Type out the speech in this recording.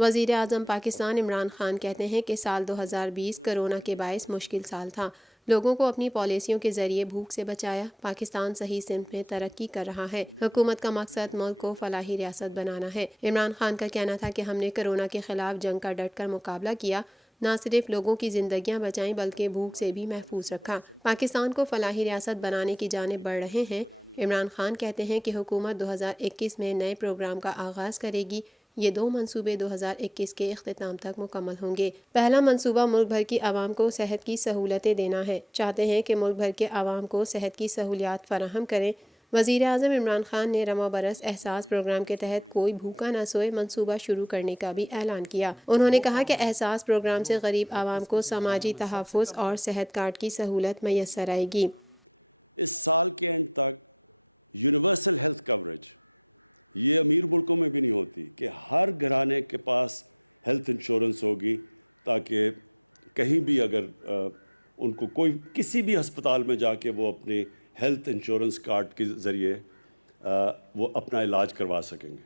وزیر اعظم پاکستان عمران خان کہتے ہیں کہ سال 2020 کرونا کے باعث مشکل سال تھا۔ لوگوں کو اپنی پالیسیوں کے ذریعے بھوک سے بچایا۔ پاکستان صحیح سمت میں ترقی کر رہا ہے۔ حکومت کا مقصد ملک کو فلاحی ریاست بنانا ہے۔ عمران خان کا کہنا تھا کہ ہم نے کرونا کے خلاف جنگ کا ڈٹ کر مقابلہ کیا، نہ صرف لوگوں کی زندگیاں بچائیں بلکہ بھوک سے بھی محفوظ رکھا۔ پاکستان کو فلاحی ریاست بنانے کی جانب بڑھ رہے ہیں۔ عمران خان کہتے ہیں کہ حکومت 2021 میں نئے پروگرام کا آغاز کرے گی۔ یہ 2 منصوبے 2021 کے اختتام تک مکمل ہوں گے۔ پہلا منصوبہ ملک بھر کی عوام کو صحت کی سہولتیں دینا ہے۔ چاہتے ہیں کہ ملک بھر کے عوام کو صحت کی سہولیات فراہم کریں۔ وزیر اعظم عمران خان نے رواں برس احساس پروگرام کے تحت کوئی بھوکا نہ سوئے منصوبہ شروع کرنے کا بھی اعلان کیا۔ انہوں نے کہا کہ احساس پروگرام سے غریب عوام کو سماجی تحفظ اور صحت کارڈ کی سہولت میسر آئے گی۔ اس سال کے اینڈ تک یونیورسل ہیلتھ کوریج یہ امیر ملکوں میں بھی نہیں ہوتی کہ ہر گھرانے کے پاس ہیلتھ انشورنس ہوگی، تاکہ کہیں بھی اگر ان کو کوئی کسی بھی ہسپتال میں جا کے وہ اپنے ہیلتھ انشورنس کارڈ کے ذریعے وہ اپنا علاج کروا سکیں گے۔